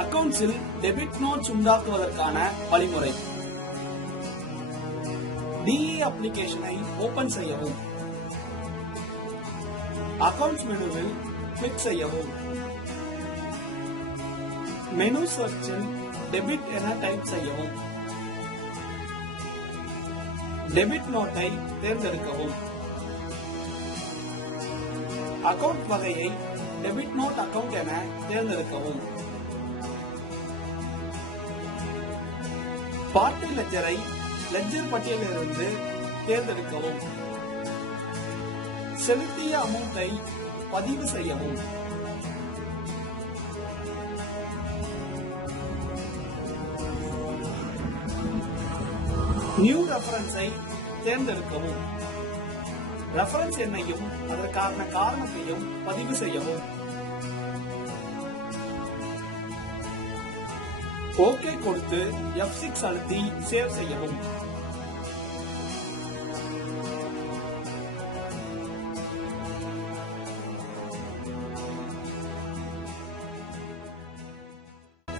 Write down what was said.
அக்கவுண்ட்ஸில் debit notes உண்டாக்குவதற்கான வழிமுறை. DE அப்ளிகேஷனை open செய்யவும். அக்கவுண்ட்ஸ் மெனுவில் கிளிக் செய்யவும். மெனு சர்ச்சில் டெபிட் என டைப் செய்யவும். டெபிட் நோட்டை தேர்ந்தெடுக்கவும். அக்கவுண்ட் வகையை டெபிட் நோட் அக்கவுண்ட் என தேர்ந்தெடுக்கவும். பார்ட்டி லெட்ஜரை லெட்ஜர் பட்டியலிலிருந்து தேர்ந்தெடுக்கவும். செலுத்திய அமௌண்டை பதிவு செய்யவும். நியூ ரெஃபரன்ஸை தேர்ந்தெடுக்கவும். ரெஃபரன்ஸ் எண்ணையும் அதற்கான காரணத்தையும் பதிவு செய்யவும். ஓகே கொடுத்து F6 அழுத்தி சேவ் செய்யவும்.